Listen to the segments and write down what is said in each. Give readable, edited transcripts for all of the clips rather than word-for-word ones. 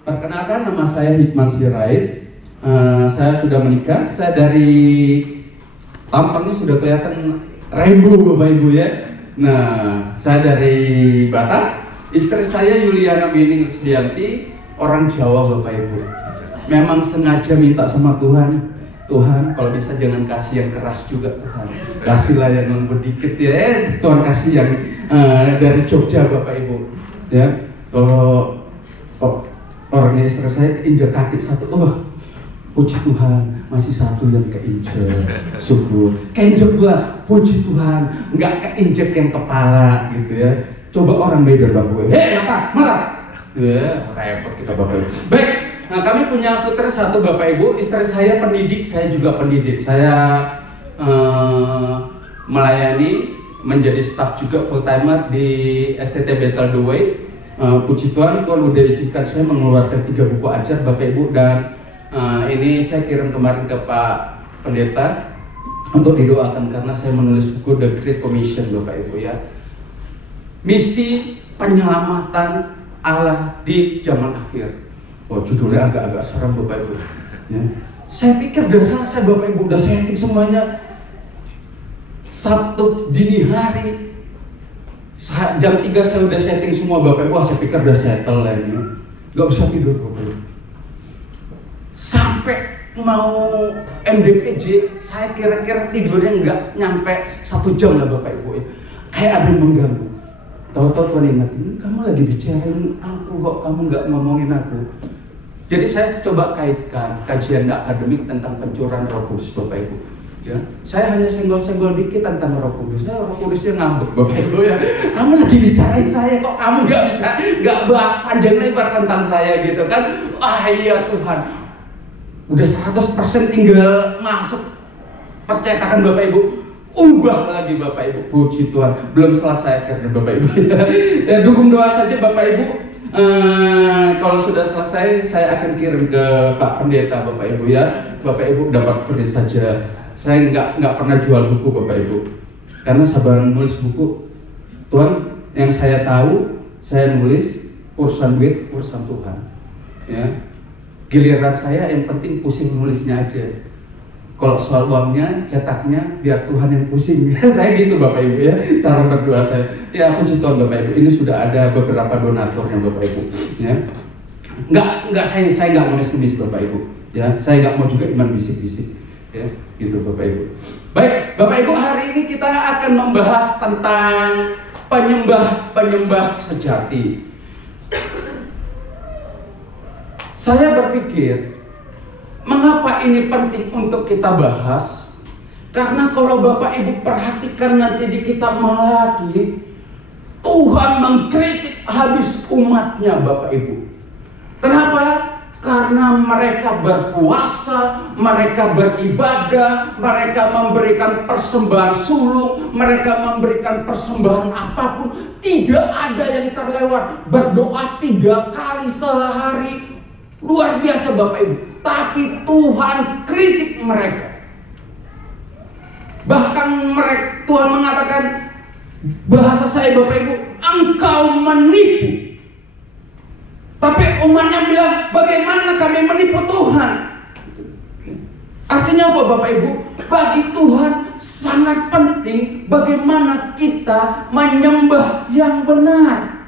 Perkenalkan, nama saya Hikman Sirait. Saya sudah menikah. Saya dari tampangnya sudah kelihatan rainbow, Bapak Ibu ya. Nah, saya dari Batak. Istri saya Yuliana Mining Rusdianti, orang Jawa, Bapak Ibu. Memang sengaja minta sama Tuhan, Tuhan kalau bisa jangan kasih yang keras juga Tuhan. Kasihlah yang lembut dikit ya. Tuhan kasih yang dari Jogja, Bapak Ibu. Ya, kalau orangnya istri saya keinjak kaki satu, puji Tuhan, masih satu yang keinjek, syukur. Keinjek gua, puji Tuhan, nggak keinjek yang kepala gitu ya. Coba orang Medan, Bapak Ibu, mata, ya repot kita, Bapak Ibu. Baik, nah kami punya putra satu, Bapak Ibu. Istri saya pendidik, saya juga pendidik. Saya melayani, menjadi staf juga full timer di STT Battle the Way. Puji Tuhan, Tuhan udah izinkan saya mengeluarkan 3 buku ajar, Bapak Ibu, dan ini saya kirim kemarin ke Pak Pendeta untuk didoakan karena saya menulis buku The Great Commission, Bapak Ibu ya. Misi penyelamatan Allah di zaman akhir. Oh, judulnya agak-agak serem, Bapak Ibu ya. Saya pikir udah selesai, Bapak Ibu, udah setting semuanya. Sabtu dini hari jam 3 saya udah setting semua, Bapak Ibu. Saya pikir udah settle lah ini, nggak bisa tidur, Bapak Ibu. Sampai mau MDPJ, saya kira-kira tidurnya nggak nyampe 1 jam lah, Bapak Ibu. Kayak ada yang mengganggu. Tahu-tahu Tuhan ingetin, kamu lagi bicarain aku kok, kamu nggak ngomongin aku. Jadi saya coba kaitkan kajian akademik tentang pencurahan Roh Kudus, Bapak Ibu. Ya, saya hanya senggol-senggol dikit tentang Roh Kudus. Roh Kudusnya ngambek, Bapak Ibu ya. Kamu lagi bicarain saya kok, kamu nggak bahas panjang lebar tentang saya gitu kan? Iya Tuhan. Udah 100% tinggal masuk percetakan, Bapak Ibu. Ubah lagi, Bapak Ibu. Puji Tuhan, belum selesai akhirnya, Bapak Ibu. Ya, dukung doa saja, Bapak Ibu. Kalau sudah selesai, saya akan kirim ke Pak Pendeta, Bapak Ibu ya. Bapak Ibu dapat free saja. Saya nggak pernah jual buku, Bapak Ibu, karena saban nulis buku, Tuhan yang saya tahu, saya nulis urusan duit, urusan Tuhan. Ya, giliran saya yang penting pusing nulisnya aja. Kalau soal uangnya, cetaknya, biar Tuhan yang pusing. Saya gitu, Bapak Ibu ya, cara berdoa saya. Ya, puji Tuhan, Bapak Ibu. Ini sudah ada beberapa donaturnya, Bapak Ibu. Ya, nggak saya nggak ngemis-ngemis, Bapak Ibu. Ya, saya nggak mau juga iman bisik-bisik. Ya, gitu, Bapak Ibu. Baik, Bapak Ibu, hari ini kita akan membahas tentang penyembah sejati. Saya berpikir, mengapa ini penting untuk kita bahas? Karena kalau Bapak Ibu perhatikan nanti di kitab Malaki, Tuhan mengkritik habis umatnya, Bapak Ibu. Kenapa? Karena mereka berpuasa, mereka beribadah, mereka memberikan persembahan sulung, mereka memberikan persembahan apapun, tidak ada yang terlewat. Berdoa 3 kali sehari, luar biasa, Bapak Ibu. Tapi Tuhan kritik mereka. Bahkan Tuhan mengatakan, bahasa saya, Bapak Ibu, engkau menipu. Tapi umatnya bilang, bagaimana kami menipu Tuhan? Artinya apa, Bapak Ibu? Bagi Tuhan sangat penting bagaimana kita menyembah yang benar.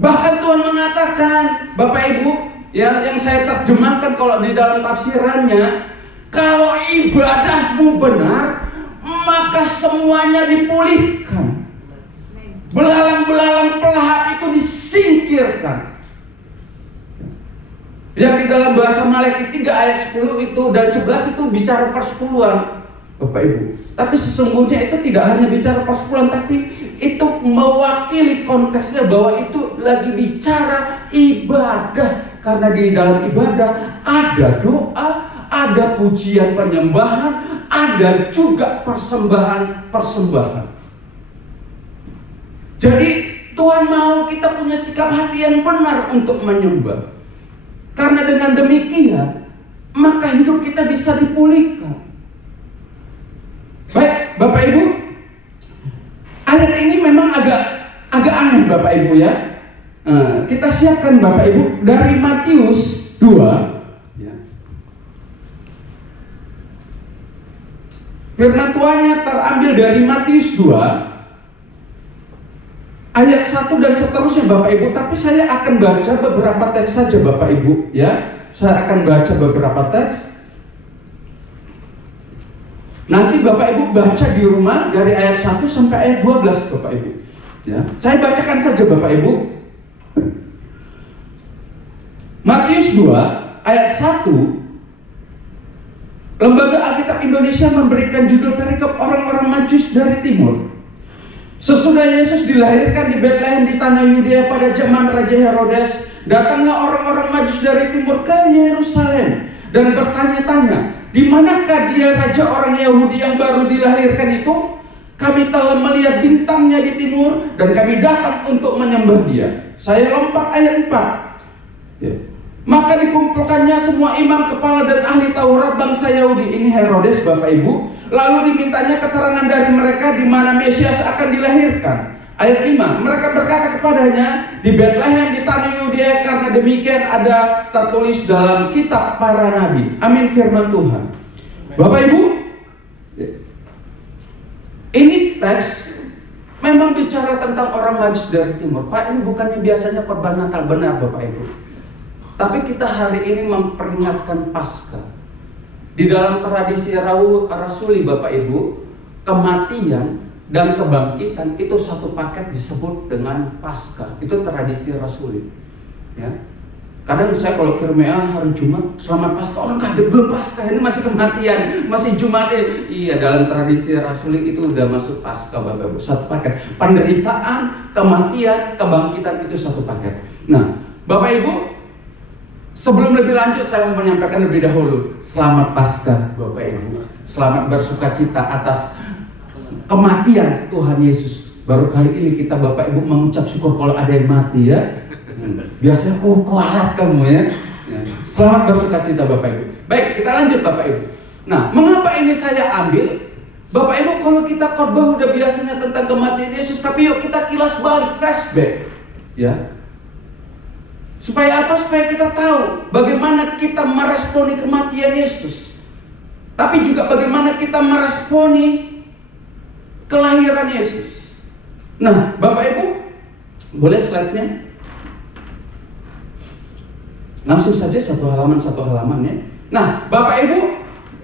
Bahkan Tuhan mengatakan, Bapak Ibu, ya, yang saya terjemahkan kalau di dalam tafsirannya, kalau ibadahmu benar, maka semuanya dipulihkan. Belalang-belalang pelahat itu disingkirkan. Yang di dalam bahasa Malaki 3 ayat 10 itu dan 11 itu bicara persepuluhan, Bapak Ibu. Tapi sesungguhnya itu tidak hanya bicara persepuluhan, tapi itu mewakili konteksnya bahwa itu lagi bicara ibadah. Karena di dalam ibadah ada doa, ada pujian penyembahan, ada juga persembahan. Jadi Tuhan mau kita punya sikap hati yang benar untuk menyembah. Karena dengan demikian, maka hidup kita bisa dipulihkan. Baik, Bapak Ibu, ayat ini memang agak aneh, Bapak Ibu ya. Kita siapkan Bapak Ibu dari Matius 2 ya. Firman Tuhannya terambil dari Matius 2 ayat 1 dan seterusnya Bapak Ibu. Tapi saya akan baca beberapa teks saja Bapak Ibu ya. Saya akan baca beberapa teks. Nanti Bapak Ibu baca di rumah dari ayat 1 sampai ayat 12 Bapak Ibu ya. Saya bacakan saja Bapak Ibu. Matius 2 ayat 1, Lembaga Alkitab Indonesia memberikan judul perikop orang-orang Majus dari timur. Sesudah Yesus dilahirkan di Betlehem di tanah Yudea pada zaman Raja Herodes, datanglah orang-orang Majus dari timur ke Yerusalem dan bertanya-tanya, di manakah dia raja orang Yahudi yang baru dilahirkan itu? Kami telah melihat bintangnya di timur dan kami datang untuk menyembah dia. Saya lompat ayat 4 ya. Maka dikumpulkannya semua imam, kepala dan ahli Taurat bangsa Yahudi. Ini Herodes Bapak Ibu. Lalu dimintanya keterangan dari mereka di mana Mesias akan dilahirkan. Ayat 5, mereka berkata kepadanya, di Betlehem di tanah Yudea, karena demikian ada tertulis dalam kitab para nabi. Amin firman Tuhan. Bapak Ibu, ini teks memang bicara tentang orang Majus dari timur. Pak, ini bukannya biasanya korban Natal, benar Bapak Ibu. Tapi kita hari ini memperingatkan Paskah. Di dalam tradisi Rasuli Bapak Ibu, kematian dan kebangkitan itu satu paket disebut dengan Paskah. Itu tradisi Rasuli ya. Kadang saya kalau kirim hari Jumat, selamat Paskah, orang kaget belum Paskah, ini masih kematian, masih Jumat. Iya, dalam tradisi Rasuli itu udah masuk Paskah Bapak Ibu, satu paket. Penderitaan, kematian, kebangkitan itu satu paket. Nah Bapak Ibu, sebelum lebih lanjut saya mau menyampaikan lebih dahulu, selamat Paskah Bapak Ibu. Selamat bersukacita atas kematian Tuhan Yesus. Baru kali ini kita Bapak Ibu mengucap syukur kalau ada yang mati ya. Biasanya kualat kamu ya. Selamat bersukacita Bapak Ibu. Baik, kita lanjut Bapak Ibu. Nah, mengapa ini saya ambil? Bapak Ibu, kalau kita khotbah udah biasanya tentang kematian Yesus, tapi yuk kita kilas balik, flashback ya. Supaya apa? Supaya kita tahu bagaimana kita meresponi kematian Yesus, tapi juga bagaimana kita meresponi kelahiran Yesus. Nah, Bapak Ibu, boleh slide-nya? Langsung saja satu halaman ya. Nah, Bapak Ibu,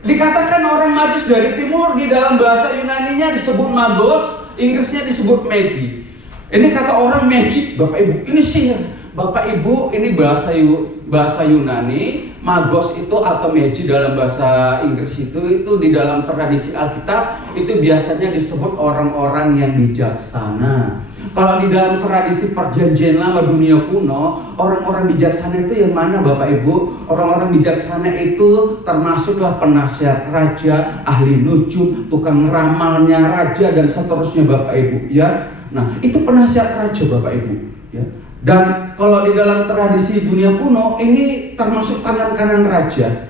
dikatakan orang Majus dari timur, di dalam bahasa Yunaninya disebut magos, Inggrisnya disebut magi. Ini kata orang magic Bapak Ibu, ini sihir. Bapak Ibu, ini bahasa Yunani, magos itu atau magi dalam bahasa Inggris itu di dalam tradisi Alkitab itu biasanya disebut orang-orang yang bijaksana. Kalau di dalam tradisi perjanjian lama dunia kuno, orang-orang bijaksana itu yang mana Bapak Ibu? Orang-orang bijaksana itu termasuklah penasihat raja, ahli nujum, tukang ramalnya raja dan seterusnya Bapak Ibu ya. Nah, itu penasihat raja Bapak Ibu ya. Dan kalau di dalam tradisi dunia kuno ini termasuk tangan kanan raja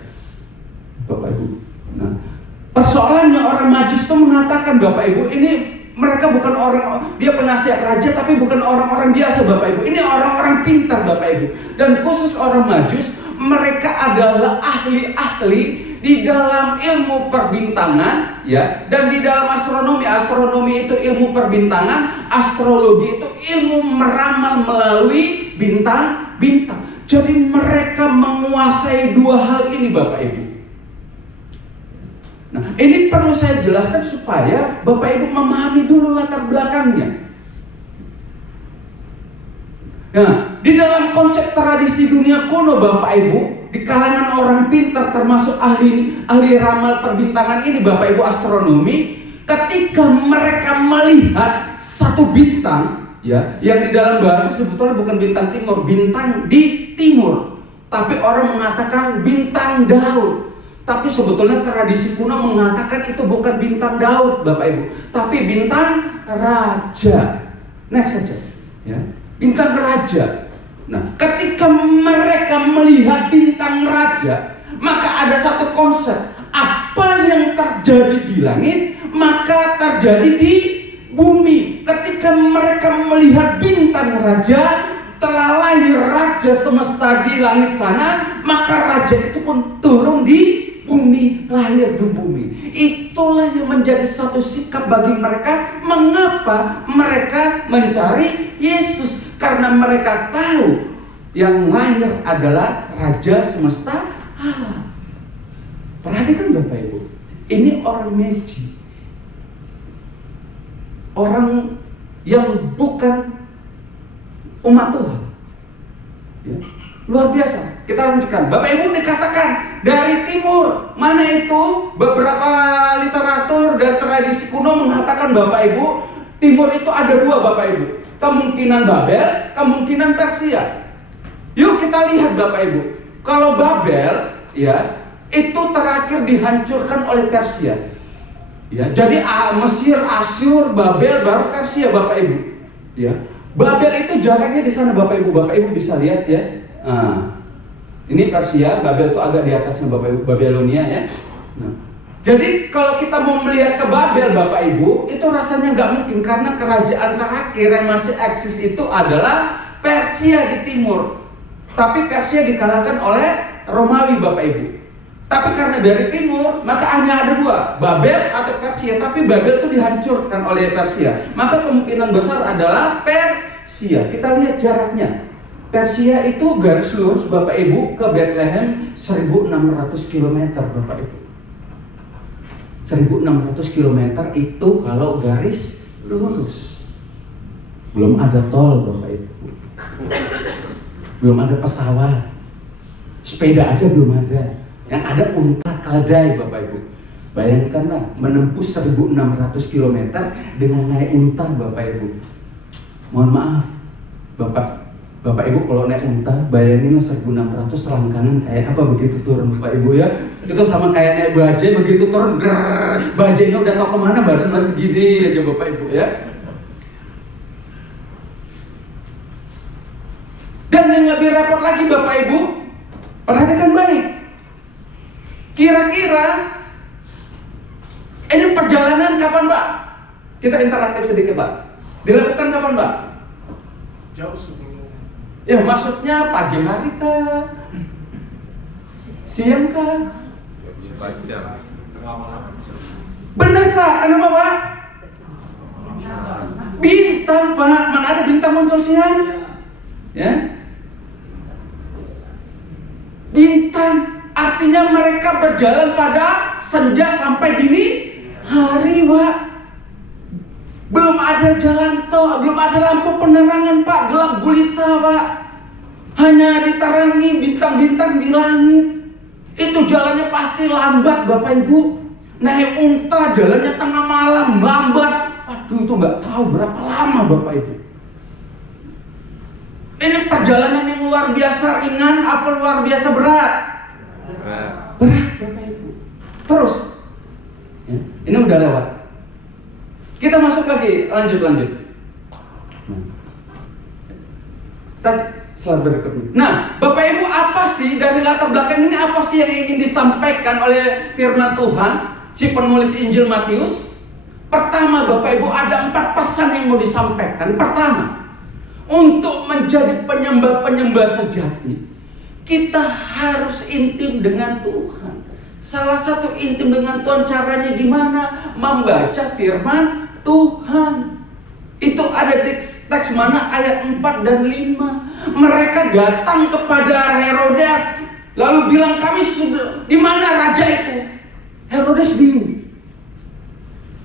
Bapak Ibu. Nah, persoalannya orang Majus itu mengatakan Bapak Ibu, ini mereka bukan orang, dia penasihat raja tapi bukan orang-orang biasa Bapak Ibu. Ini orang-orang pintar Bapak Ibu. Dan khusus orang Majus, mereka adalah ahli-ahli di dalam ilmu perbintangan ya. Dan di dalam astronomi itu ilmu perbintangan, astrologi itu ilmu meramal melalui bintang-bintang. Jadi mereka menguasai dua hal ini Bapak Ibu. Nah, ini perlu saya jelaskan supaya Bapak Ibu memahami dulu latar belakangnya. Nah, di dalam konsep tradisi dunia kuno Bapak Ibu, di kalangan orang pintar termasuk ahli ramal perbintangan ini Bapak Ibu, astronomi, ketika mereka melihat satu bintang ya, yang di dalam bahasa sebetulnya bukan bintang timur, bintang di timur, tapi orang mengatakan bintang Daud. Tapi sebetulnya tradisi kuno mengatakan itu bukan bintang Daud Bapak Ibu, tapi bintang raja. Next saja ya. Bintang raja. Nah, ketika mereka melihat bintang raja, maka ada satu konsep. Apa yang terjadi di langit, maka terjadi di bumi. Ketika mereka melihat bintang raja, telah raja semesta di langit sana, maka raja itu pun turun di bumi, lahir di bumi. Itulah yang menjadi satu sikap bagi mereka. Mengapa mereka mencari Yesus? Karena mereka tahu yang lahir adalah raja semesta Allah. Perhatikan Bapak Ibu, ini orang magic, orang yang bukan umat Tuhan, ya. Luar biasa. Kita lanjutkan. Bapak Ibu dikatakan dari timur. Mana itu? Beberapa literatur dan tradisi kuno mengatakan Bapak Ibu, timur itu ada dua Bapak Ibu. Kemungkinan Babel, kemungkinan Persia. Yuk kita lihat Bapak Ibu. Kalau Babel, ya, itu terakhir dihancurkan oleh Persia. Ya, jadi Mesir, Asyur, Babel, baru Persia Bapak Ibu. Ya. Babel itu jaraknya di sana Bapak Ibu. Bapak Ibu bisa lihat ya. Nah, ini Persia, Babel itu agak di atasnya Bapak Ibu, Babilonia ya. Nah, jadi kalau kita mau melihat ke Babel Bapak Ibu, itu rasanya nggak mungkin karena kerajaan terakhir yang masih eksis itu adalah Persia di timur. Tapi Persia dikalahkan oleh Romawi Bapak Ibu. Tapi karena dari timur, maka hanya ada dua, Babel atau Persia. Tapi Babel itu dihancurkan oleh Persia. Maka kemungkinan besar adalah Persia. Kita lihat jaraknya. Persia itu garis lurus Bapak Ibu ke Bethlehem 1600 km Bapak Ibu. 1600 km itu kalau garis lurus. Belum ada tol Bapak Ibu. Belum ada pesawat. Sepeda aja belum ada. Yang ada unta keledai Bapak Ibu. Bayangkanlah menempuh 1600 km dengan naik unta Bapak Ibu. Mohon maaf Bapak Ibu kalau naik unta, bayangin 1600 selangkangan kayak apa begitu turun Bapak Ibu ya. Itu sama kayak naik bajai begitu turun, bajainya udah tau kemana, badan masih gini aja Bapak Ibu ya. Dan yang lebih repot lagi Bapak Ibu, perhatikan baik. Kira-kira ini perjalanan kapan Pak? Kita interaktif sedikit Pak. Dilakukan kapan Pak? Jauh sebelum. Ya maksudnya pagi hari kah? Siang kah? Benar Pak, kenapa Pak? Bintang Pak, mana ada bintang muncul siang? Ya, bintang artinya mereka berjalan pada senja sampai dini hari Pak. Belum ada jalan tol, belum ada lampu penerangan Pak, gelap gulita Pak. Hanya diterangi bintang-bintang di langit. Itu jalannya pasti lambat Bapak Ibu. Naik unta jalannya tengah malam, lambat. Aduh itu nggak tahu berapa lama Bapak Ibu. Ini perjalanan yang luar biasa ringan apa luar biasa berat? Berat Bapak Ibu. Terus, ya, ini udah lewat. Kita masuk lagi, lanjut. Slide berikutnya. Nah, Bapak Ibu apa sih dari latar belakang ini, apa sih yang ingin disampaikan oleh firman Tuhan si penulis Injil Matius? Pertama Bapak Ibu ada 4 pesan yang mau disampaikan. Pertama, untuk menjadi penyembah-penyembah sejati, kita harus intim dengan Tuhan. Salah satu intim dengan Tuhan caranya gimana? Membaca firman Tuhan. Itu ada di teks mana? Ayat 4 dan 5. Mereka datang kepada Herodes lalu bilang, kami sudah, di mana raja itu? Herodes bingung.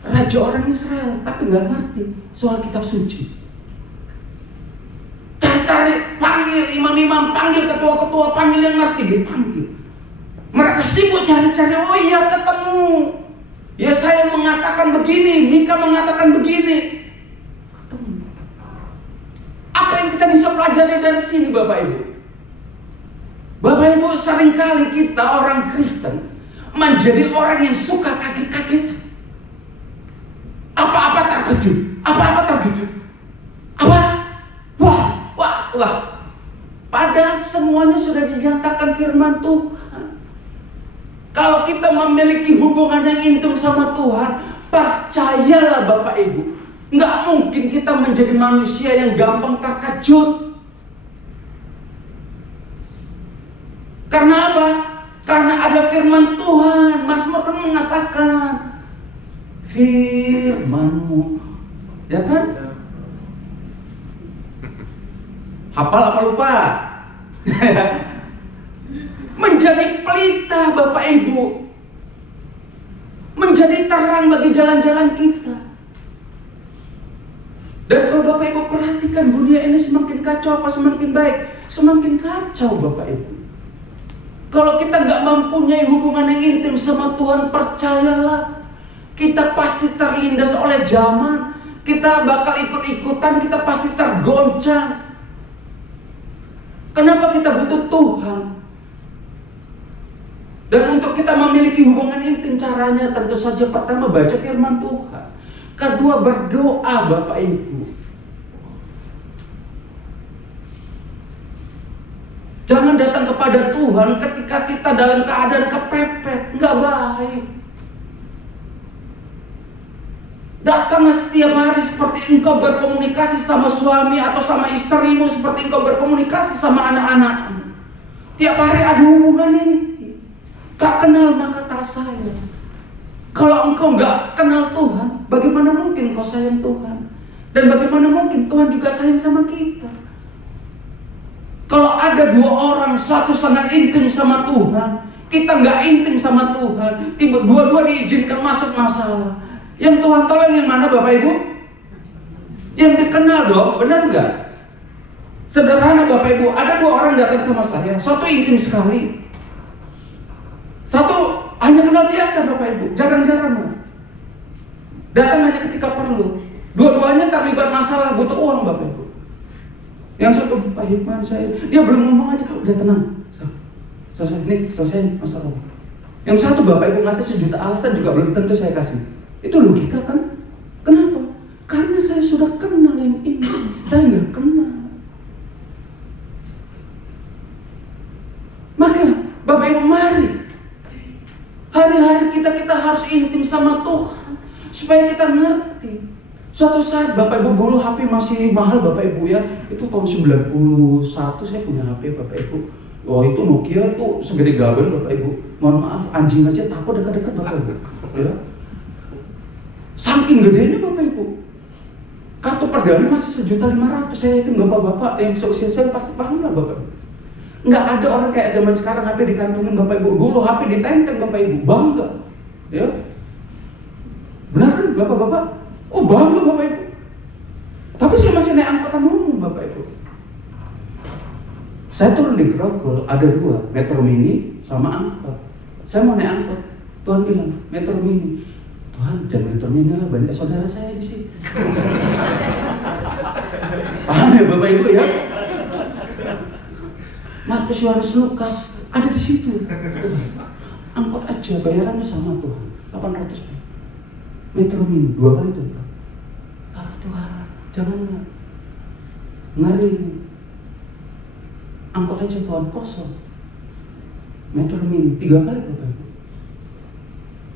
Raja orang Israel tapi nggak ngerti soal kitab suci. Cari-cari, panggil imam-imam, panggil ketua-ketua, panggil yang ngerti, dipanggil. Mereka sibuk cari-cari, oh iya ketemu. Ya saya mengatakan begini, Mika mengatakan begini. Ketemu. Apa yang kita bisa pelajari dari sini Bapak Ibu? Bapak Ibu, seringkali kita orang Kristen menjadi orang yang suka kaget-kaget. Apa-apa terkejut. Apa-apa terkejut. Apa? Wah. Padahal semuanya sudah dinyatakan firman Tuhan. Kalau kita memiliki hubungan yang intim sama Tuhan, percayalah Bapak Ibu, nggak mungkin kita menjadi manusia yang gampang terkejut. firman Tuhan. Mazmur kan mengatakan firman-Mu, ya kan? Hafal apa lupa? Menjadi pelita Bapak Ibu, menjadi terang bagi jalan-jalan kita. Dan kalau Bapak Ibu perhatikan, dunia ini semakin kacau apa semakin baik? Semakin kacau Bapak Ibu. Kalau kita nggak mempunyai hubungan yang intim sama Tuhan, percayalah, kita pasti terlindas oleh zaman. Kita bakal ikut-ikutan, kita pasti tergoncang. Kenapa kita butuh Tuhan? Dan untuk kita memiliki hubungan intim, caranya tentu saja pertama baca firman Tuhan. Kedua berdoa Bapak Ibu. Jangan datang kepada Tuhan ketika kita dalam keadaan kepepet, nggak baik. Datang setiap hari seperti engkau berkomunikasi sama suami atau sama istrimu, seperti engkau berkomunikasi sama anak-anakmu. Tiap hari ada hubungan ini. Tak kenal maka tak sayang. Kalau engkau nggak kenal Tuhan, bagaimana mungkin engkau sayang Tuhan? Dan bagaimana mungkin Tuhan juga sayang sama kita? Kalau ada dua orang, satu sangat intim sama Tuhan, kita nggak intim sama Tuhan, dua-dua diizinkan masuk masalah. Yang Tuhan tolong yang mana Bapak Ibu? Yang dikenal dong, benar nggak? Sederhana Bapak Ibu, ada dua orang datang sama saya, satu intim sekali, satu hanya kenal biasa Bapak Ibu, jarang-jarang datang hanya ketika perlu. Dua-duanya terlibat masalah, butuh uang Bapak Ibu. Yang satu, Pak Hikman saya, dia belum ngomong aja, udah tenang, selesai masalah. Yang satu Bapak Ibu ngasih 1 juta alasan juga belum tentu saya kasih. Itu logika kan? Kenapa? Karena saya sudah kenal yang ini, saya nggak kenal. Maka Bapak Ibu mari, hari-hari kita harus intim sama Tuhan supaya kita ngerti. Suatu saat Bapak Ibu, dulu HP masih mahal Bapak Ibu ya, itu tahun 91 saya punya HP Bapak Ibu. Wah itu Nokia itu segede gaban Bapak Ibu. Mohon maaf, anjing aja takut dekat-dekat Bapak Ibu. Ya. Saking gedenya Bapak Ibu. Kartu perdana masih 1.500.000. Saya yakin bapak-bapak yang seusia saya pasti paham lah Bapak Ibu. Nggak ada orang kayak zaman sekarang HP dikantongin Bapak Ibu. Dulu HP ditenteng Bapak Ibu, bangga. Ya. Benar kan Bapak-bapak? Oh bangga Bapak Ibu. Tapi saya masih naik angkutan umum Bapak Ibu. Saya turun di Grogol, ada dua, Metro Mini sama angkot. Saya mau naik angkot, Tuhan bilang Metro Mini. Tuhan, jangan Metro Mini lah, banyak saudara saya di sini. Paham ya Bapak Ibu ya? Markus, Yohanes, Lukas ada di situ. Angkot aja bayarannya sama Tuhan, 800. Metro Mini 2 kali tuh. Tuhan, jangan ngeri. Angkot aja Tuhan kosong. Metro Mini 3 kali Bapak Ibu.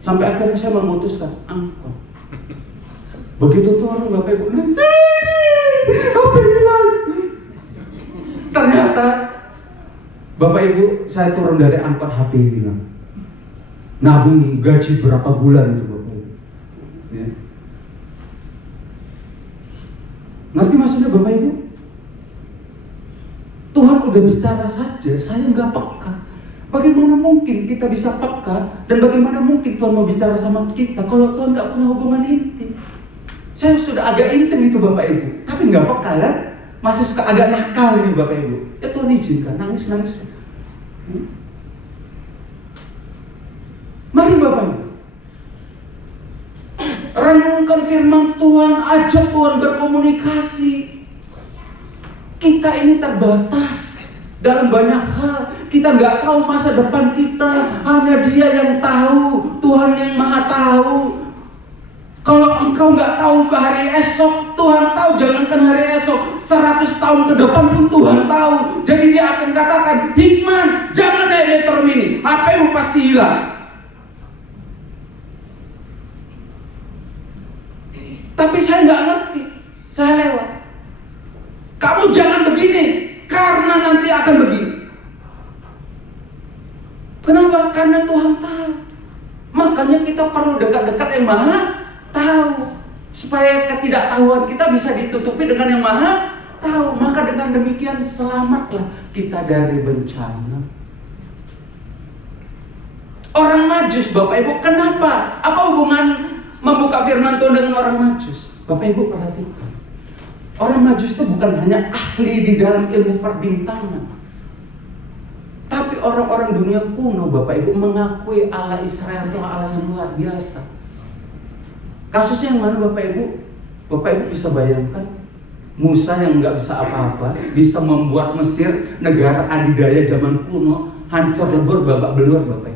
Sampai akhirnya saya memutuskan angkot. Begitu turun Bapak Ibu nangis, apa hilang? Ternyata Bapak Ibu, saya turun dari angkot, HP hilang. Nabung gaji berapa bulan itu Bapak Ibu. Ya. Ngerti maksudnya Bapak Ibu? Tuhan udah bicara saja, saya nggak peka. Bagaimana mungkin kita bisa peka, dan bagaimana mungkin Tuhan mau bicara sama kita kalau Tuhan nggak punya hubungan intim? Saya sudah agak intim itu Bapak Ibu, tapi nggak peka kan? Masih suka agak nakal ini Bapak Ibu. Ya Tuhan izinkan, nangis. Mari Bapak Ibu, renungkan firman Tuhan, ajak Tuhan berkomunikasi. Kita ini terbatas dalam banyak hal. Kita nggak tahu masa depan kita, hanya Dia yang tahu, Tuhan yang Maha tahu. Kalau engkau nggak tahu ke hari esok, Tuhan tahu. Jangankan hari esok, 100 tahun ke depan pun Tuhan tahu. Jadi Dia akan katakan, Hikman, jangan naik Metro Mini, HP-mu pasti hilang. Tapi saya nggak ngerti, saya lewat. Kamu jangan begini, karena nanti akan begini. Kenapa? Karena Tuhan tahu. Makanya kita perlu dekat-dekat yang Maha tahu, supaya ketidaktahuan kita bisa ditutupi dengan yang Maha tahu. Maka dengan demikian selamatlah kita dari bencana. Orang Majus, Bapak Ibu, kenapa? Apa hubungan membuka firman Tuhan dengan orang Majus? Bapak Ibu perhatikan, orang Majus itu bukan hanya ahli di dalam ilmu perbintangan, tapi orang-orang dunia kuno, Bapak Ibu, mengakui Allah Israel itu Allah yang luar biasa. Kasusnya yang mana, Bapak Ibu? Bapak Ibu bisa bayangkan, Musa yang nggak bisa apa-apa bisa membuat Mesir, negara adidaya zaman kuno, hancur lebur babak belur, Bapak Ibu.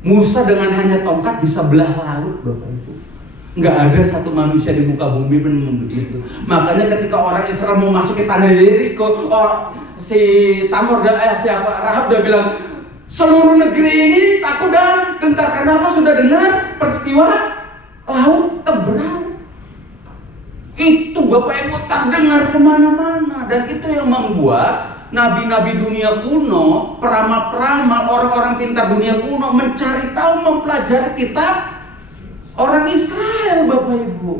Musa dengan hanya tongkat bisa belah laut, Bapak Ibu. Nggak ada satu manusia di muka bumi pun begitu. Makanya ketika orang Israel mau masuk ke tanah Yeriko, si Rahab udah bilang, seluruh negeri ini takut dan gentar. Karena apa? Sudah dengar peristiwa laut terbelah. Itu Bapak Ibu terdengar kemana-mana. Dan itu yang membuat nabi-nabi dunia kuno, peramal-peramal, orang-orang pintar dunia kuno mencari tahu, mempelajari kitab orang Israel, Bapak Ibu.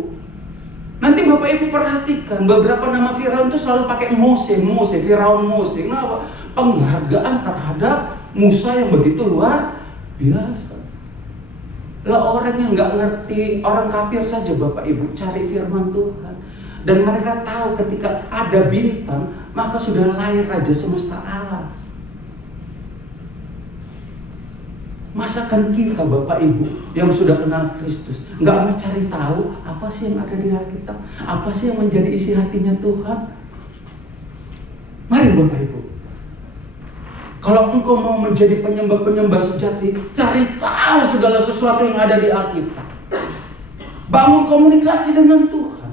Nanti Bapak Ibu perhatikan, beberapa nama Firaun itu selalu pakai Mose, Firaun Mose. Nah, penghargaan terhadap Musa yang begitu luar biasa. Lah orang yang nggak ngerti, orang kafir saja, Bapak Ibu, cari firman Tuhan. Dan mereka tahu ketika ada bintang, maka sudah lahir Raja Semesta Allah. Masakan kita, Bapak Ibu, yang sudah kenal Kristus, nggak mau cari tahu apa sih yang ada di Alkitab, apa sih yang menjadi isi hatinya Tuhan? Mari Bapak Ibu, kalau engkau mau menjadi penyembah-penyembah sejati, cari tahu segala sesuatu yang ada di Alkitab. Bangun komunikasi dengan Tuhan.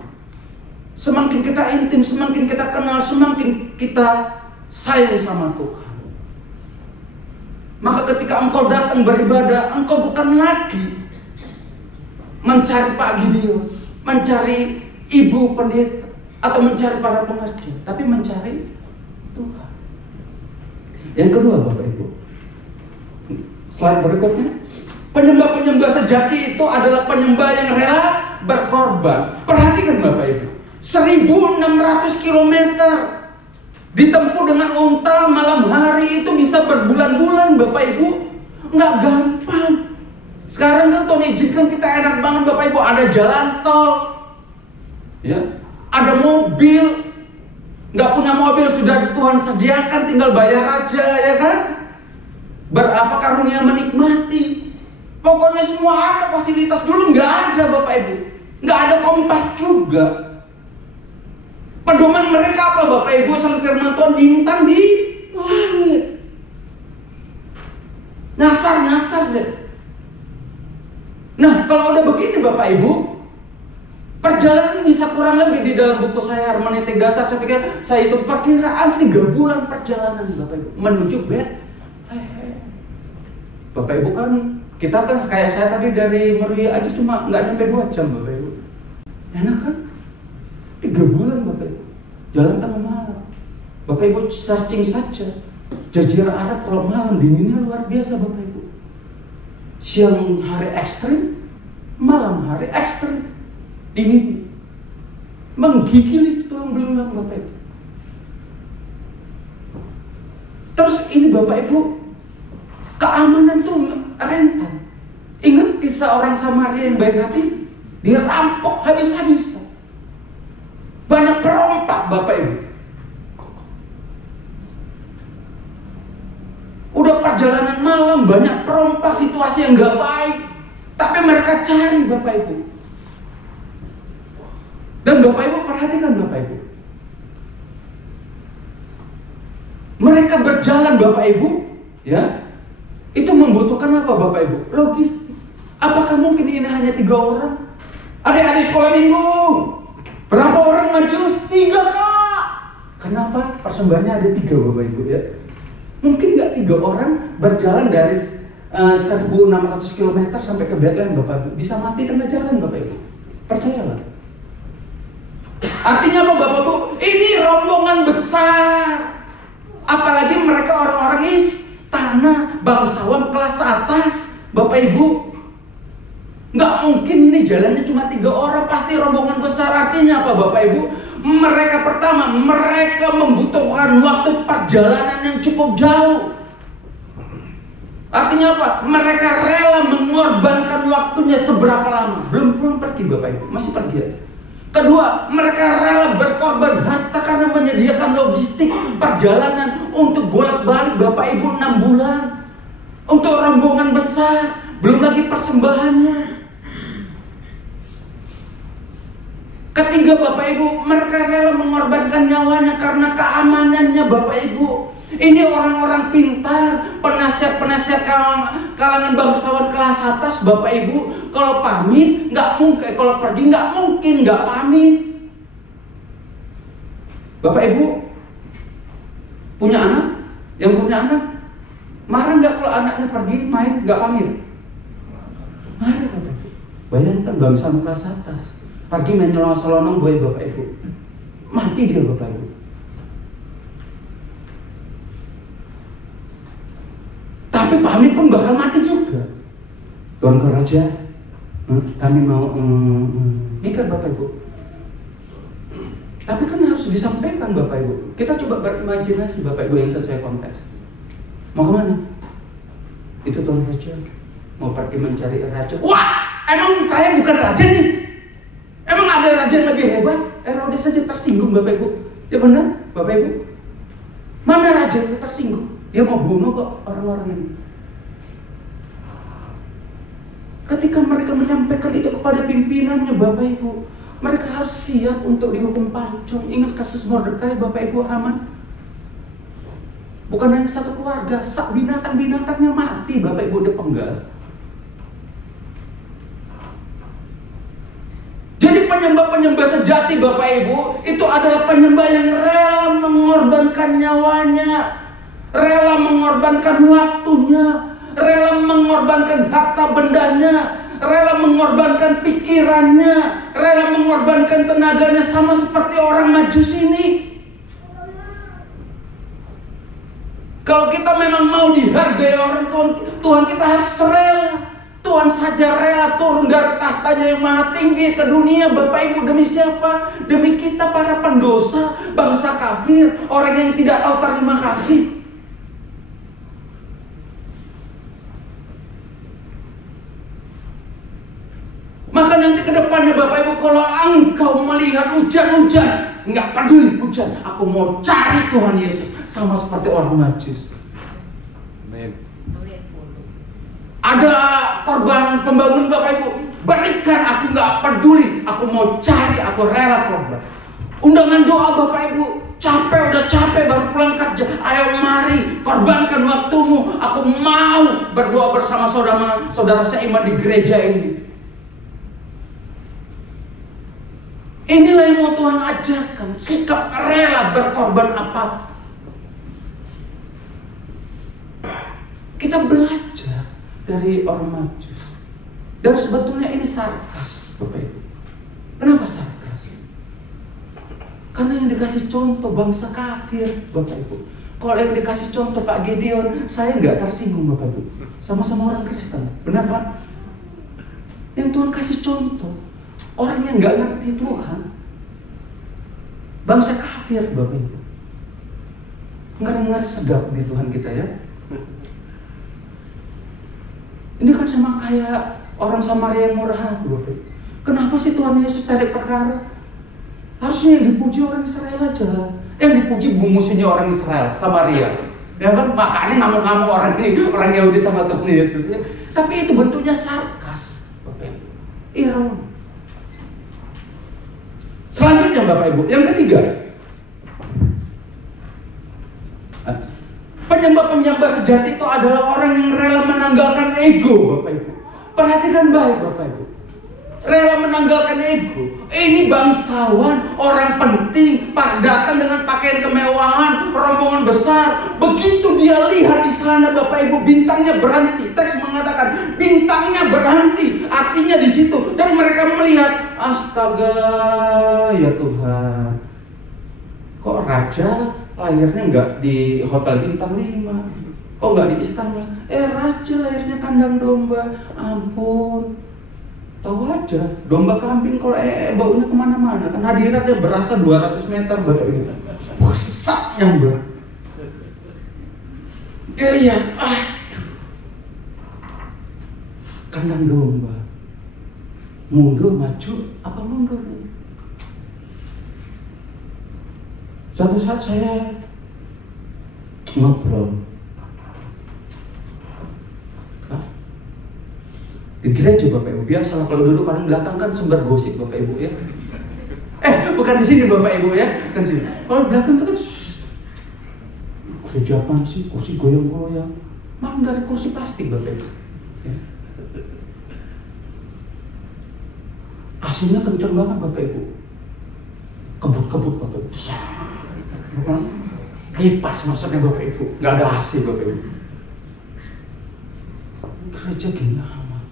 Semakin kita intim, semakin kita kenal, semakin kita sayang sama Tuhan. Maka ketika engkau datang beribadah, engkau bukan lagi mencari Pak Gideon, mencari Ibu Pendeta, atau mencari para pengajar, tapi mencari Tuhan. Yang kedua, Bapak Ibu, slide berikutnya, penyembah-penyembah sejati itu adalah penyembah yang rela berkorban. Perhatikan Bapak Ibu, 1600 km ditempuh dengan unta malam hari, itu bisa berbulan-bulan, Bapak Ibu. Nggak gampang. Sekarang kan Tony Jikan kita enak banget, Bapak Ibu, ada jalan tol, ya, ada mobil. Nggak punya mobil sudah Tuhan sediakan, tinggal bayar aja, ya kan? Berapa karunia menikmati. Pokoknya semua ada fasilitas. Dulu nggak ada, Bapak Ibu. Nggak ada Kompas juga. Pedoman mereka apa, Bapak Ibu? Sama firman Tuhan, bintang di langit. Nyasar deh. Nah, kalau udah begini Bapak Ibu, perjalanan bisa kurang lebih di dalam buku saya Hermeneutik Dasar, saya pikir saya itu perkiraan 3 bulan perjalanan Bapak Ibu menuju Bethlehem. Bapak Ibu kan, kita kan kayak saya tadi dari Meruya aja cuma nggak nyampe 2 jam Bapak Ibu. Enak kan? 3 bulan Bapak Ibu, jalan tengah malam. Bapak Ibu searching saja, Jazirah Arab kalau malam dinginnya luar biasa Bapak Ibu. Siang hari ekstrim, malam hari ekstrim, dingin, menggigil tulang belulang Bapak Ibu. Terus ini Bapak Ibu, keamanan tuh rentan. Ingat kisah orang Samaria yang baik hati, dia rampok habis-habisan. Banyak perompak Bapak Ibu. Udah perjalanan malam, banyak perompak, situasi yang gak baik, tapi mereka cari Bapak Ibu. Dan Bapak Ibu perhatikan Bapak Ibu, mereka berjalan Bapak Ibu, ya, itu membutuhkan apa Bapak Ibu? Logistik. Apakah mungkin ini hanya 3 orang? Adik-adik sekolah minggu, berapa orang Majus? 3 Kak. Kenapa? Persembahannya ada 3 Bapak Ibu, ya. Mungkin nggak 3 orang berjalan dari 1600 km sampai ke Bethlehem Bapak Ibu. Bisa mati tengah jalan Bapak Ibu. Percayalah. Artinya apa Bapak Ibu? Ini rombongan besar. Apalagi mereka orang-orang istana. bangsawan kelas atas, Bapak Ibu. Nggak mungkin ini jalannya cuma 3 orang, pasti rombongan besar. Artinya apa Bapak Ibu? Mereka pertama, mereka membutuhkan waktu perjalanan yang cukup jauh. Artinya apa? Mereka rela mengorbankan waktunya seberapa lama? Belum pergi Bapak Ibu, masih pergi ya. Kedua, mereka rela berkorban harta karena menyediakan logistik perjalanan untuk bolak-balik Bapak Ibu 6 bulan. Untuk rombongan besar, belum lagi persembahannya. Ketiga Bapak Ibu, mereka rela mengorbankan nyawanya karena keamanannya Bapak Ibu. Ini orang-orang pintar, penasihat-penasihat kalangan bangsawan kelas atas Bapak Ibu. Kalau pamit nggak mungkin, kalau pergi nggak mungkin nggak pamit. Bapak Ibu punya anak, yang punya anak marah nggak kalau anaknya pergi main nggak pamit? Marah Bapak Ibu. Bayangkan bangsawan kelas atas pergi main nyolong-nyolong boy Bapak Ibu, mati dia Bapak Ibu. Tapi pamit pun bakal mati juga. Tuan Raja, kami mau nikah Bapak Ibu. Tapi kan harus disampaikan Bapak Ibu. Kita coba berimajinasi Bapak Ibu yang sesuai konteks. Mau kemana? Itu Tuan Raja mau pergi mencari raja. Wah, emang saya bukan raja nih? Emang ada raja yang lebih hebat? Herodes saja tersinggung Bapak Ibu. Ya benar Bapak Ibu. Mana raja yang tersinggung? Dia mau bunuh kok orang-orang ini. Ketika mereka menyampaikan itu kepada pimpinannya Bapak Ibu, mereka harus siap untuk dihukum pancung. Ingat kasus Mordekai Bapak Ibu, Haman. Bukan hanya satu keluarga, binatang-binatangnya mati Bapak Ibu dipenggal. Jadi penyembah-penyembah sejati Bapak Ibu itu adalah penyembah yang rela mengorbankan nyawanya, rela mengorbankan waktunya, rela mengorbankan harta bendanya, rela mengorbankan pikirannya, rela mengorbankan tenaganya, sama seperti orang Majus ini. Kalau kita memang mau dihargai orang Tuhan kita harus rela. Tuhan saja rela turun dari tahtanya yang maha tinggi ke dunia Bapak Ibu. Demi siapa? Demi kita para pendosa, bangsa kafir, orang yang tidak tahu terima kasih. Maka nanti ke depannya Bapak Ibu, kalau engkau melihat hujan-hujan, nggak peduli hujan, aku mau cari Tuhan Yesus, sama seperti orang Majus. Amin. Ada korban pembangun Bapak Ibu, berikan, aku nggak peduli, aku mau cari, aku rela korban. Undangan doa Bapak Ibu, udah capek baru pulang kerja, ayo mari korbankan waktumu, aku mau berdoa bersama saudara seiman di gereja ini. Inilah yang mau Tuhan ajarkan, sikap rela berkorban apapun. Kita belajar dari orang Majus. Dan sebetulnya ini sarkas Bapak Ibu. Kenapa sarkas? Karena yang dikasih contoh bangsa kafir Bapak Ibu. Kalau yang dikasih contoh Pak Gideon, saya nggak tersinggung Bapak Ibu. Sama-sama orang Kristen, benar Pak? Yang Tuhan kasih contoh orang yang nggak ngerti Tuhan, bangsa kafir Bapak Ibu. Ngeri-ngeri sedap nih Tuhan kita ya. Ini kan sama kayak orang Samaria yang murah hati Bapak Ibu. Kenapa sih Tuhan Yesus tarik perkara? Harusnya yang dipuji orang Israel aja. Yang dipuji musuhnya orang Israel, Samaria. Ya kan? Makanya ngamuk-ngamuk orang ini, orang Yahudi sama Tuhan Yesus ya. Tapi itu bentuknya sarkas Bapak Ibu. Ironi. Selanjutnya Bapak Ibu, yang ketiga, penyembah-penyembah sejati itu adalah orang yang rela menanggalkan ego Bapak Ibu. Perhatikan baik Bapak Ibu, rela menanggalkan ego. Ini bangsawan, orang penting, datang dengan pakaian kemewahan, rombongan besar. Begitu dia lihat di sana Bapak Ibu, bintangnya berhenti. Teks mengatakan bintangnya berhenti, artinya di situ. Dan mereka melihat, astaga ya Tuhan, kok raja lahirnya nggak di hotel bintang 5, Kok nggak di istana? Raja lahirnya kandang domba. Ampun. Tahu aja, domba kambing kalau baunya kemana-mana. Kan hadiratnya berasa 200 meter Bapak Ibu. Wah, sesak yang berat. Dia lihat, kandang domba. Mundur, maju, apa mundur? Suatu saat saya ngobrol di gereja Bapak Ibu. Biasa kalau duduk paling belakang kan sumber gosip Bapak Ibu ya. Bukan di sini Bapak Ibu ya, kan sini. Kalau belakang terus gereja apaan sih? Kursi goyang-goyang. Memang dari kursi plastik Bapak Ibu. Ya. AC-nya kencang banget Bapak Ibu. Kebut-kebut Bapak Ibu. Kipas maksudnya Bapak Ibu. Nggak ada AC Bapak Ibu. Gereja gini amat.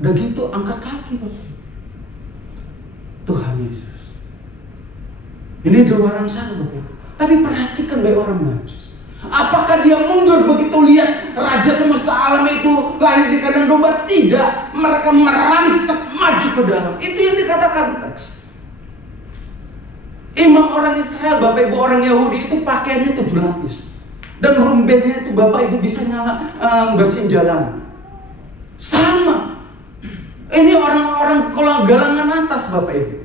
Udah gitu angkat kaki Bapak Ibu. Tuhan Yesus. Ini di luar sana Bapak Ibu. Tapi perhatikan baik orang Majus. Apakah dia mundur begitu lihat Raja semesta alam itu lahir di kandang domba? Tidak. Mereka merangsek maju ke dalam. Itu yang dikatakan teks. Imam orang Israel, Bapak Ibu orang Yahudi itu pakaiannya 7 lapis. Dan rumbennya itu Bapak Ibu bisa bersihin jalan. Sama. Ini orang-orang kalau galangan atas Bapak Ibu.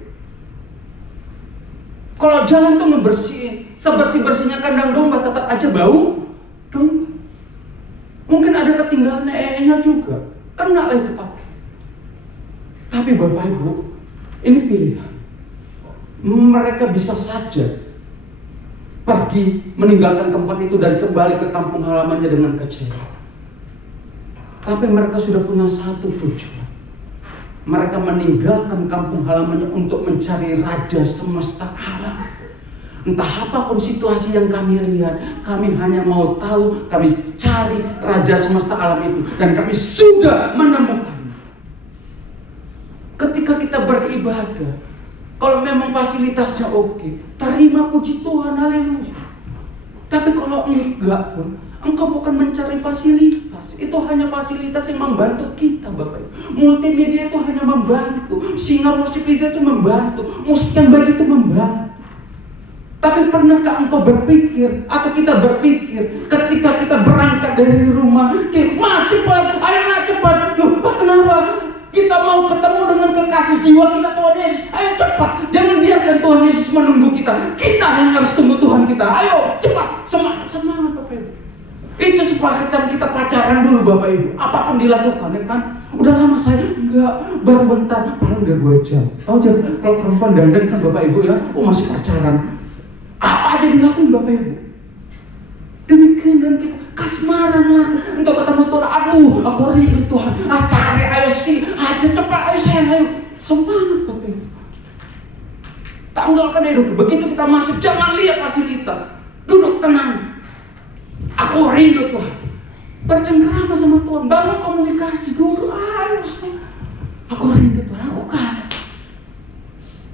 Kalau jalan tuh ngebersihin. Sebersih-bersihnya kandang domba tetap aja bau domba. Mungkin ada ketinggalan nya juga. Kena lah itu pakai. Tapi Bapak Ibu, ini pilihan. Mereka bisa saja pergi meninggalkan tempat itu dan kembali ke kampung halamannya dengan kecewa. Tapi mereka sudah punya satu tujuan. Mereka meninggalkan kampung halamannya untuk mencari Raja semesta alam. Entah apapun situasi yang kami lihat, kami hanya mau tahu, kami cari Raja semesta alam itu. Dan kami sudah menemukan. Ketika kita beribadah, kalau memang fasilitasnya oke, terima puji Tuhan, haleluya. Tapi kalau enggak pun, engkau bukan mencari fasilitas. Itu hanya fasilitas yang membantu kita Bapak Ibu. Multimedia itu hanya membantu. Singer worship itu membantu. Musik yang baik itu membantu. Tapi pernahkah engkau berpikir, atau kita berpikir, ketika kita berangkat dari rumah, cepat, ayo cepat. Loh, kenapa? Kita mau ketemu dengan kekasih jiwa kita Tuhan Yesus. Ayo cepat, jangan biarkan Tuhan Yesus menunggu kita. Kita yang harus tunggu Tuhan kita. Ayo cepat, semangat Bapak Ibu. Itu sepakatan kita pacaran dulu Bapak Ibu. Apapun dilakukan ya kan. Udah lama saya enggak, baru bentar, paling udah 2 jam. Tahu jangan kalau perempuan dandan kan Bapak Ibu ya, masih pacaran. Apa aja dilakuin Bapak Ibu. Demikian dan kita kasmaran lah. Untuk ketemu Tuhan, aduh aku rindu Tuhan. Cari ayo sih, aja cepat ayo sayang ayo. Semangat Bapak Ibu. Tanggalkan hidup. Begitu kita masuk jangan lihat fasilitas. Duduk tenang. Aku rindu Tuhan. Bercengkrama sama Tuhan. Bangun komunikasi dulu. Ayo. Aku rindu Tuhan. Aku kangen.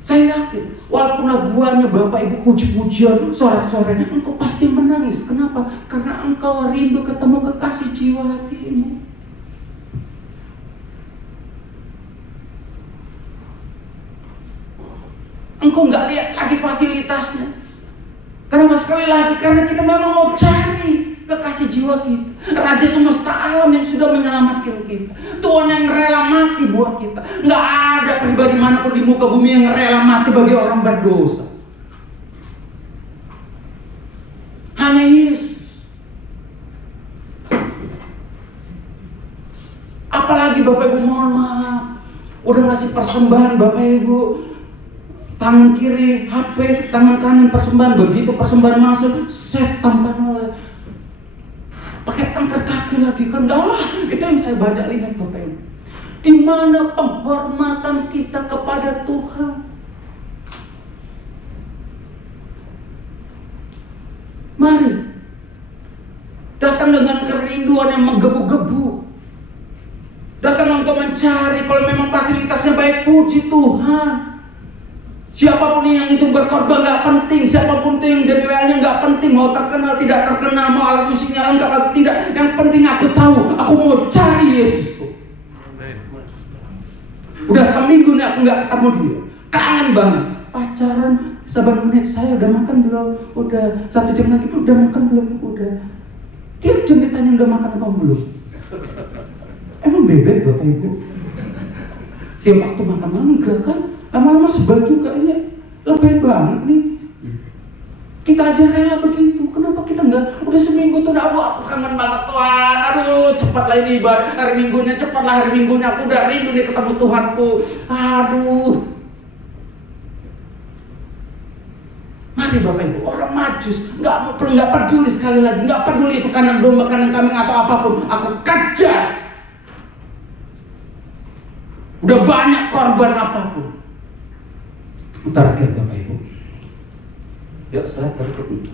Saya yakin, walaupun laguannya Bapak Ibu puji-pujian, sorak-sorai, engkau pasti menangis. Kenapa? Karena engkau rindu ketemu kekasih jiwa hatimu. Engkau nggak lihat lagi fasilitasnya. Kenapa? Sekali lagi, karena kita memang mau cari kekasih jiwa kita, Raja semesta alam yang sudah menyelamatkan kita, Tuhan yang rela mati buat kita. Nggak ada pribadi manapun di muka bumi yang rela mati bagi orang berdosa. Hanya Yesus. Apalagi Bapak Ibu mohon maaf, udah ngasih persembahan Bapak Ibu, tangan kiri HP, tangan kanan persembahan. Begitu persembahan masuk, setan panoleh. Pakai angkat kaki lagi kan, itu yang saya baca lihat Bapak Ibu. Di mana penghormatan kita kepada Tuhan? Mari datang dengan kerinduan yang menggebu-gebu. Datang untuk mencari, kalau memang fasilitasnya baik, puji Tuhan. Siapapun yang itu berkorban nggak penting, siapapun itu yang jadi WL-nya nggak penting, mau terkenal tidak terkenal, mau alat musiknya lengkap atau tidak. Yang penting aku tahu, aku mau cari Yesusku. Udah seminggu nih aku nggak ketemu dia, kangen banget. Pacaran sabar menit, saya udah makan belum? Udah 1 jam lagi, udah makan belum? Udah. Tiap jam ditanya udah makan apa belum? Emang bebek Bapak Ibu? Tiap waktu makan enggak kan? Lama-lama sebel juga ini, lebih banget nih. Kita aja rela begitu, kenapa kita enggak? Udah seminggu tuh, aku kangen banget Tuhan. Aduh, cepatlah ini ibadah hari Minggunya, cepatlah hari Minggunya. Aku udah rindu nih ketemu Tuhanku. Aduh. Mari Bapak Ibu, orang Majus nggak peduli sekali lagi, nggak peduli itu kandang domba, kandang kambing atau apapun. Aku kejar. Udah banyak korban apapun. Terakhir Bapak Ibu, yuk slide berikutnya.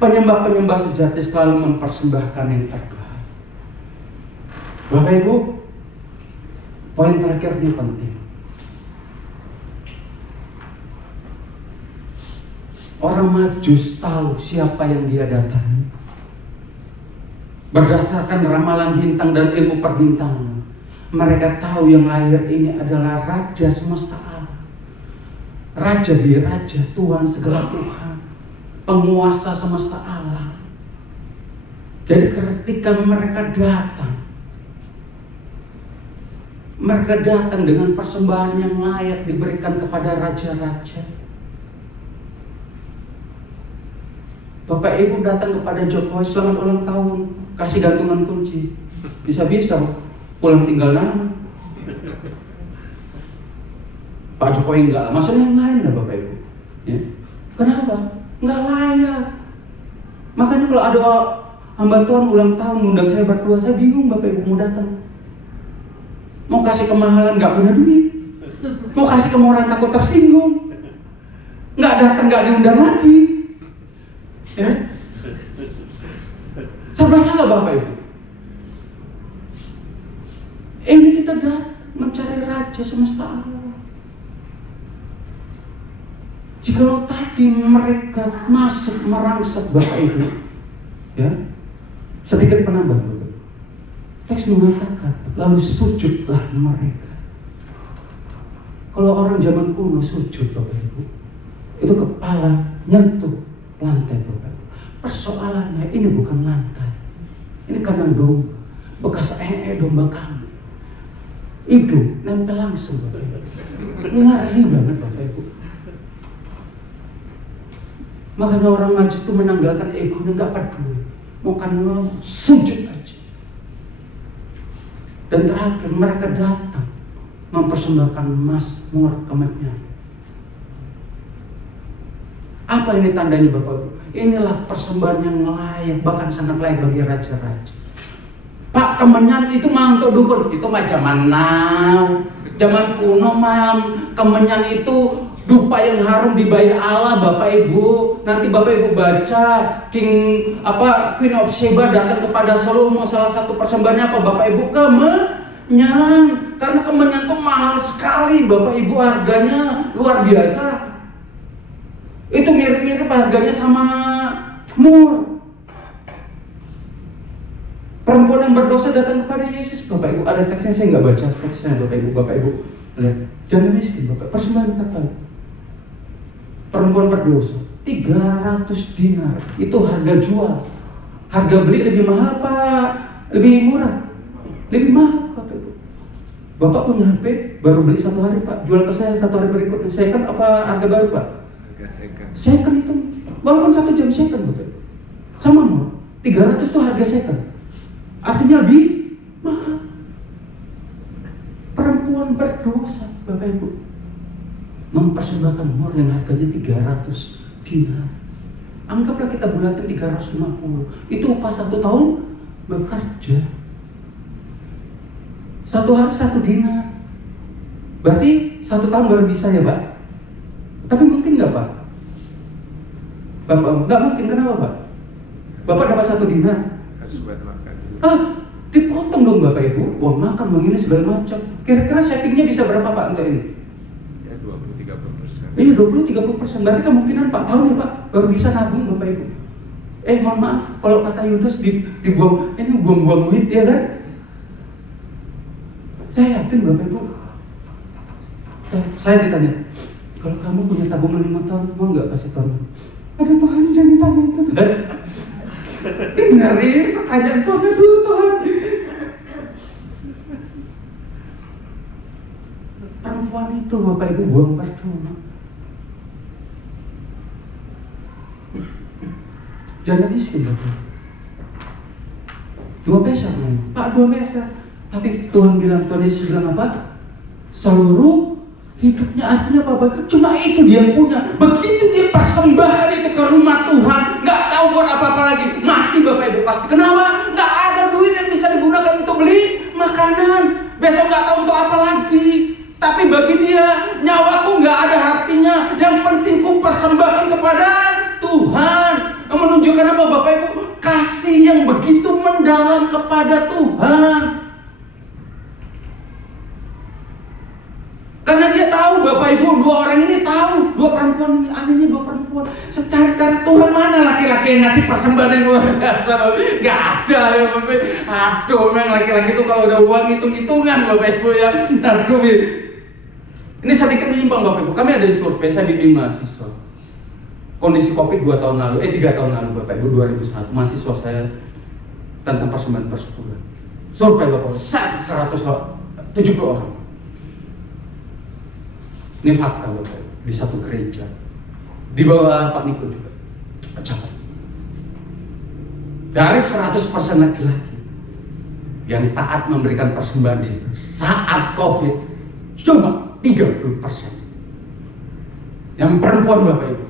Penyembah-penyembah sejati selalu mempersembahkan yang terbaik. Bapak Ibu, poin terakhir ini penting. Orang Majus tahu siapa yang dia datangi. Berdasarkan ramalan bintang dan ilmu perbintangan, mereka tahu yang lahir ini adalah Raja semesta alam, Raja di Raja, Tuhan segala Tuhan, penguasa semesta alam. Jadi ketika mereka datang dengan persembahan yang layak diberikan kepada raja-raja. Bapak Ibu datang kepada Jokowi, selamat ulang tahun, kasih gantungan kunci. Bisa-bisa pulang tinggal nama. Pak Jokowi enggak, maksudnya yang lain lah Bapak Ibu. Ya. Kenapa? Enggak layak. Makanya kalau ada hamba Tuhan ulang tahun ngundang saya berdua, saya bingung Bapak Ibu mau datang. Mau kasih kemahalan nggak punya duit, mau kasih kemurahan takut tersinggung, nggak datang nggak diundang lagi. Ya? Serba salah Bapak Ibu. Ini kita datang mencari Raja semesta alam. Jikalau tadi mereka masuk merangsek Bapak Ibu, ya, sedikit penambahan. Teks mengatakan, lalu sujudlah mereka. Kalau orang zaman kuno sujud Bapak Ibu, itu kepala nyentuh lantai Bapak Ibu. Persoalannya ini bukan lantai, ini kandang domba, bekas domba kami. Itu nempel langsung Bapak Ibu. Ngeri banget Bapak Ibu. Makanya orang Majus itu menanggalkan egonya, nggak peduli, mau kan sujud aja. Dan terakhir mereka datang mempersembahkan mazmur kemenyan. Apa ini tandanya Bapak Ibu? Inilah persembahan yang layak, bahkan sangat layak bagi raja-raja. Pak, kemenyan itu mah untuk dukun, itu mah zaman now, zaman kuno mah. Kemenyan itu dupa yang harum dibayar Allah Bapak Ibu. Nanti Bapak Ibu baca Queen of Sheba datang kepada Salomo, salah satu persembahannya apa Bapak Ibu? Kemenyan. Karena kemenyan itu mahal sekali Bapak Ibu, harganya luar biasa. Itu mirip-mirip harganya sama mur. Perempuan yang berdosa datang kepada Yesus Bapak Ibu. Ada teksnya, saya nggak baca teksnya Bapak Ibu. Bapak Ibu lihat, jangan miskin Bapak, persembahan terbaik. Perempuan berdosa 300 dinar, itu harga jual. Harga beli lebih mahal apa lebih murah? Lebih mahal Bapak Ibu. Bapak punya HP baru beli 1 hari Pak, jual ke saya 1 hari berikutnya. Second apa harga baru Pak? Harga second. Second itu walaupun 1 jam second Bapak Ibu. Sama mau 300 itu harga second, artinya lebih mahal. Perempuan berdosa Bapak Ibu mempersembahkan mur yang harganya 300 dinar. Anggaplah kita bulatin 350. Itu upah 1 tahun bekerja. 1 hari 1 dinar. Berarti 1 tahun baru bisa ya Pak? Tapi mungkin nggak Pak? Bapak nggak mungkin, kenapa Pak? Bapak dapat 1 dinar. Harus buat makan. Dipotong dong Bapak Ibu. Uang makan, uang ini segala macam. Kira-kira savingnya bisa berapa Pak untuk ini? Ya 20-30%. Iya 20-30%. Berarti kemungkinan 4 tahun ya Pak baru bisa nabung Bapak Ibu. Mohon maaf kalau kata Yudas dibuang, ini buang-buang duit ya kan? Saya yakin Bapak Ibu. Saya ditanya, kalau kamu punya tabungan 5 tahun, mau nggak kasih Tuhan? Aduh Tuhan, jangan tanya itu Tuhan. Dengarin pertanyaan Tuhan dulu Tuhan. Perempuan itu Bapak Ibu buang percuma. Jangan miskin Bapak. 2 peser memang. Pak 2 peser. Tapi Tuhan bilang, Tuhan Yesus bilang apa? Seluruh hidupnya, artinya apa? Cuma itu dia yang punya. Begitu dia persembahkan itu ke rumah Tuhan, nggak tahu buat apa-apa lagi. Mati Bapak Ibu pasti. Kenapa? Nggak ada duit yang bisa digunakan untuk beli makanan. Besok nggak tahu untuk apa lagi. Tapi bagi dia, nyawaku nggak ada artinya. Yang penting ku persembahkan kepada Tuhan. Yang menunjukkan apa Bapak Ibu? Kasih yang begitu mendalam kepada Tuhan. Karena dia tahu Bapak Ibu, 2 orang ini tahu, 2 perempuan ini, anehnya 2 perempuan. Secara Tuhan mana laki-laki yang ngasih persembahan yang luar biasa? Gak ada ya Bapak Ibu. Aduh, memang laki-laki itu kalau udah uang hitung-hitungan Bapak Ibu ya. Aduh, ini sedikit menyimpang Bapak Ibu. Kami ada di survei, saya bimbing mahasiswa. Kondisi COVID 2 tahun lalu, 3 tahun lalu Bapak Ibu, 2001, mahasiswa saya tentang persembahan persekutuan. Survei Bapak Ibu, 170 orang. Ini fakta Bapak Ibu, di satu gereja. Di bawah Pak Niko juga. Catat. Dari 100% laki-laki yang taat memberikan persembahan di saat COVID, cuma 30%. Yang perempuan Bapak Ibu,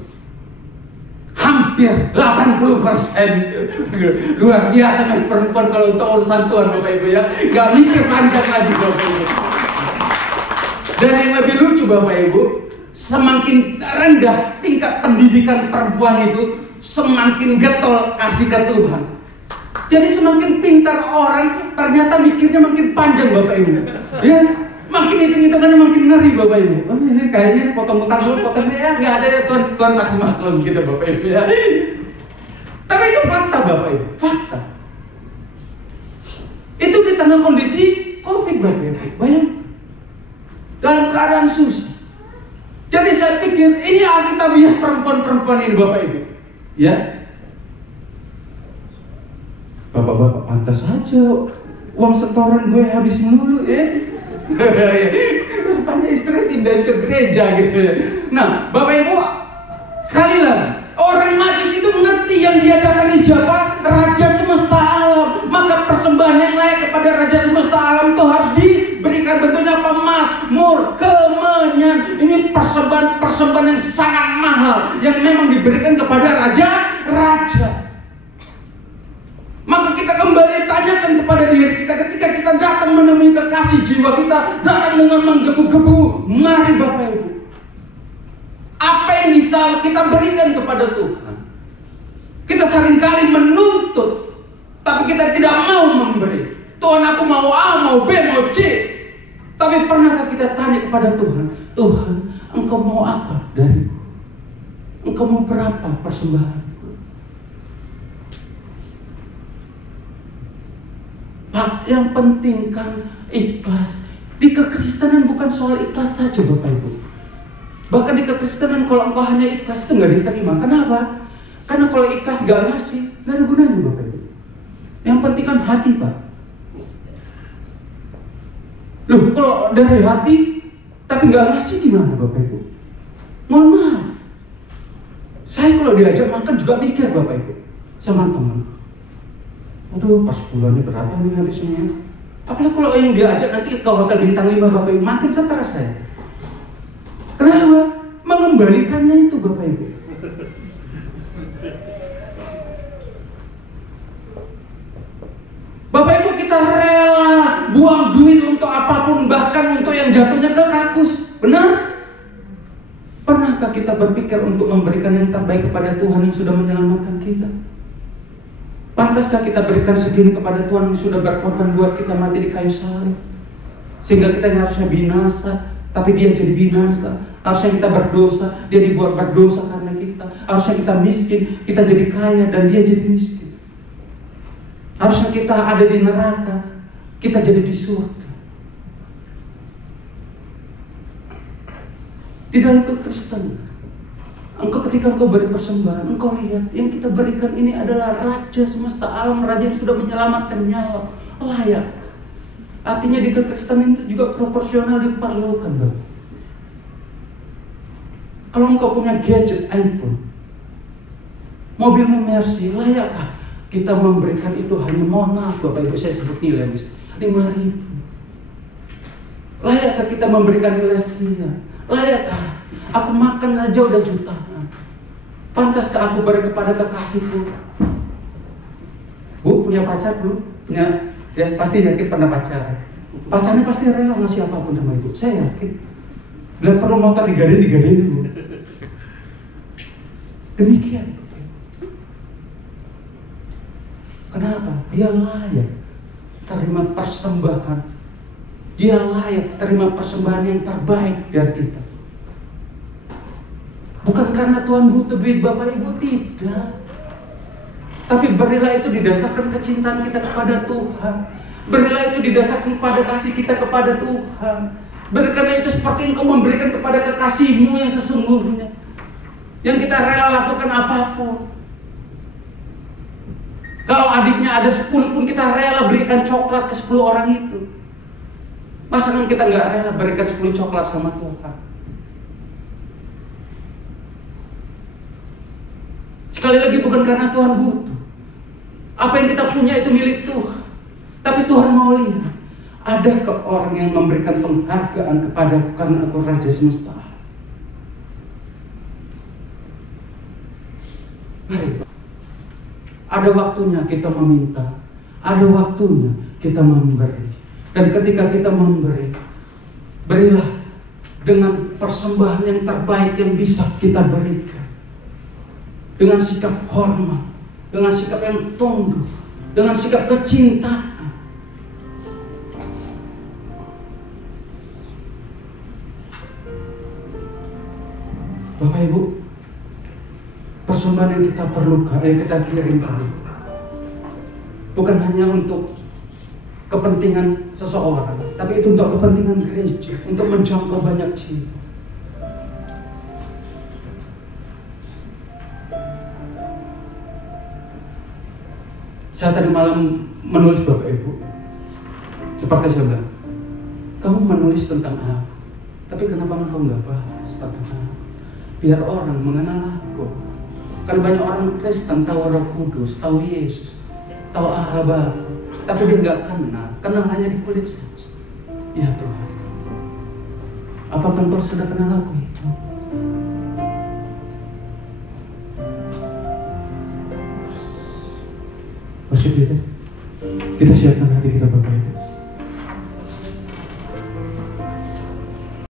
hampir 80%. Luar biasa kan perempuan kalau untuk urusan Tuhan Bapak Ibu ya. Gak mikir panjang lagi Bapak Ibu. Dan yang lebih lucu Bapak Ibu, semakin rendah tingkat pendidikan perempuan itu, semakin getol kasih ke Tuhan. Jadi semakin pintar orang, ternyata mikirnya makin panjang Bapak Ibu. Ya, makin hitung-hitungannya makin ngeri Bapak Ibu. Oh, ini kayaknya potong utang dulu, potong ini ya, nggak ada ya Tuhan kasih maklum gitu Bapak Ibu ya. Tapi itu fakta Bapak Ibu, fakta. Itu di tengah kondisi COVID Bapak Ibu, bayang. Dalam keadaan susah. Jadi saya pikir ini alkitabiah perempuan-perempuan ini Bapak Ibu. Ya. Bapak-bapak pantas saja uang setoran gue habis mulu ya. Rupanya istri pindah ke gereja gitu ya. Nah Bapak Ibu, sekali lagi, orang Majus itu mengerti yang dia datangi siapa? Raja semesta alam. Maka persembahan yang layak kepada Raja semesta alam itu harus diberikan bentuknya apa? Mazmur, kemenyan. Ini persembahan yang sangat mahal yang memang diberikan kepada raja-raja. Maka kita kembali tanyakan kepada diri kita ketika kita datang menemui kekasih jiwa kita, datang dengan menggebu-gebu. Mari Bapak Ibu, apa yang bisa kita berikan kepada Tuhan? Kita seringkali menuntut, tapi kita tidak mau memberi. Tuhan, aku mau A, mau B, mau C. Tapi pernahkah kita tanya kepada Tuhan, Tuhan, Engkau mau apa dariku? Engkau mau berapa persembahan? Pak, yang penting kan ikhlas. Di kekristenan bukan soal ikhlas saja Bapak Ibu. Bahkan di kekristenan kalau engkau hanya ikhlas itu nggak diterima. Kenapa? Karena kalau ikhlas nggak ngasih, nggak ada gunanya Bapak Ibu. Yang penting kan hati Pak. Loh, kalau dari hati tapi nggak ngasih gimana Bapak Ibu? Mohon maaf. Saya kalau diajak makan juga mikir Bapak Ibu sama teman. Aduh, pas bulannya berapa nih habisnya? Apalagi kalau yang diajak nanti ke hotel bintang 5 Bapak Ibu, makin stres saya. Kenapa? Mengembalikannya itu Bapak Ibu. Bapak Ibu, kita rela buang duit untuk apapun, bahkan untuk yang jatuhnya ke kakus. Benar? Pernahkah kita berpikir untuk memberikan yang terbaik kepada Tuhan yang sudah menyelamatkan kita? Pantaskah kita berikan segini kepada Tuhan yang sudah berkorban buat kita mati di kayu salib? Sehingga kita yang harusnya binasa, tapi dia jadi binasa. Harusnya kita berdosa, dia dibuat berdosa karena kita. Harusnya kita miskin, kita jadi kaya dan dia jadi miskin. Harusnya kita ada di neraka, kita jadi di surga. Di dalam kekristenan, ketika engkau beri persembahan, engkau lihat yang kita berikan ini adalah Raja semesta alam, Raja yang sudah menyelamatkan nyawa. Layak. Artinya di kekristenan itu juga proporsional diperlukan, Bapak. Kalau engkau punya gadget iPhone, mobilmu Mercy, layakkah kita memberikan itu hanya, mohon maaf Bapak Ibu, saya sebut nilai 5.000? Layakkah kita memberikan nilai sekian? Layakkah aku makan aja udah jutaan? Pantaskah aku beri kepada kekasihku? Bu, punya pacar belum? Punya, ya pasti yakin pernah pacaran. Pacarnya pasti rela ngasih apapun sama ibu, saya yakin. Bila perlu motor digadein Bu. Demikian. Kenapa? Dia layak terima persembahan. Dia layak terima persembahan yang terbaik dari kita. Bukan karena Tuhan butuh duit Bapak Ibu, tidak. Tapi berilah itu didasarkan kecintaan kita kepada Tuhan. Berilah itu didasarkan pada kasih kita kepada Tuhan. Berikan itu seperti engkau memberikan kepada kekasihmu yang sesungguhnya, yang kita rela lakukan apapun. Kalau adiknya ada 10 pun kita rela berikan coklat ke 10 orang itu. Masa kan kita nggak rela berikan 10 coklat sama Tuhan? Sekali lagi, bukan karena Tuhan butuh. Apa yang kita punya itu milik Tuhan. Tapi Tuhan mau lihat, adakah orang yang memberikan penghargaan kepadaku karena aku Raja semesta? Mari. Ada waktunya kita meminta, ada waktunya kita memberi. Dan ketika kita memberi, berilah dengan persembahan yang terbaik yang bisa kita berikan. Dengan sikap hormat, dengan sikap yang tunduk, dengan sikap kecintaan. Bapak Ibu, persembahan yang kita perlukan, yang kita kirimkan, bukan hanya untuk kepentingan seseorang, tapi itu untuk kepentingan gereja, untuk menjangkau banyak jiwa. Saya tadi malam menulis Bapak Ibu, seperti saya bilang, kamu menulis tentang aku, tapi kenapa engkau nggak bahas tentang aku? Biar orang mengenal aku. Kan banyak orang Kristen tahu Roh Kudus, tahu Yesus, tahu Allah Bapa, tapi dia nggak kenal hanya di kulit saja. Ya Tuhan, apakah engkau sudah kenal aku itu? Kita siapkan hati kita Bapak Ibu.